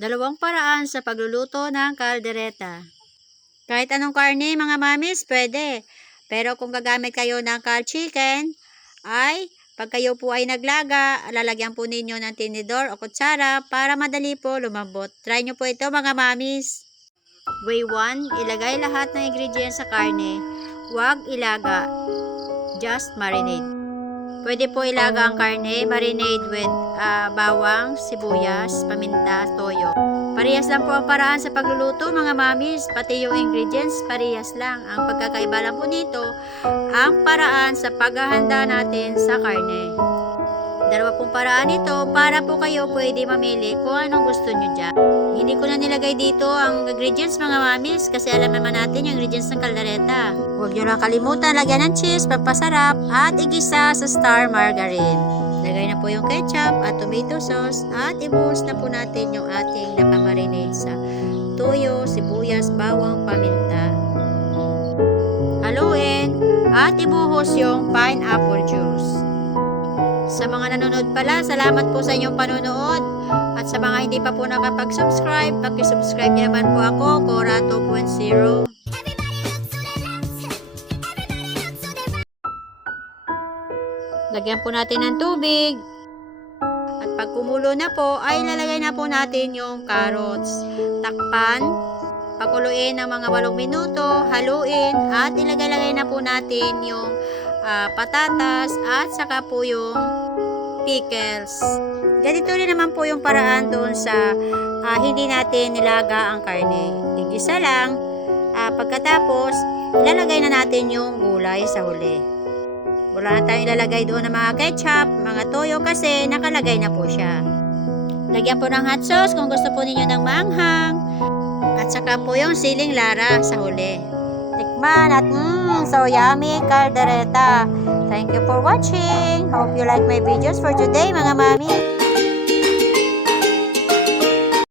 Dalawang paraan sa pagluluto ng kaldereta. Kahit anong karne mga mamis, pwede. Pero kung gagamit kayo ng cold chicken, ay pag kayo po ay naglaga, lalagyan po ninyo ng tinidor o kutsara para madali po lumambot. Try nyo po ito mga mamis. Way 1, ilagay lahat ng ingredients sa karne. Huwag ilaga. Just marinate. Pwede po ilaga ang karne, marinade with bawang, sibuyas, paminta, toyo. Parehas lang po ang paraan sa pagluluto mga mamis, pati yung ingredients parehas lang. Ang pagkakaiba lang po nito, ang paraan sa paghahanda natin sa karne. Dalawa pong paraan ito para po kayo pwede mamili kung anong gusto nyo dyan. Hindi ko na nilagay dito ang ingredients mga mamis kasi alam naman natin yung ingredients ng kaldereta. Huwag nyo lang kalimutan lagyan ng cheese, pampasarap at igisa sa star margarine. Lagay na po yung ketchup at tomato sauce at ibuhos na po natin yung ating napamarinate sa toyo, sibuyas, bawang, paminta. Haluin at ibuhos yung pineapple juice. Sa mga nanonood pala, salamat po sa inyong panonood. At sa mga hindi pa po nakapag-subscribe, paki-subscribe niyo naman po ako, Cora 2.0. Lagyan po natin ng tubig. At pag kumulo na po, ay lalagay na po natin yung carrots. Takpan, pakuluin ng mga 8 minuto, haluin, at ilagay na po natin yung patatas at saka po yung pickles. Ganito rin naman po yung paraan doon sa hindi natin nilaga ang karne. Igisa lang, pagkatapos ilalagay na natin yung gulay sa huli. Wala na tayong ilalagay doon ng mga ketchup, mga toyo kasi nakalagay na po siya. Lagyan po ng hot sauce kung gusto po ninyo ng maanghang. At saka po yung siling lara sa huli. Tikman at so yummy kaldereta. Thank you for watching. Hope you like my videos for today mga mami.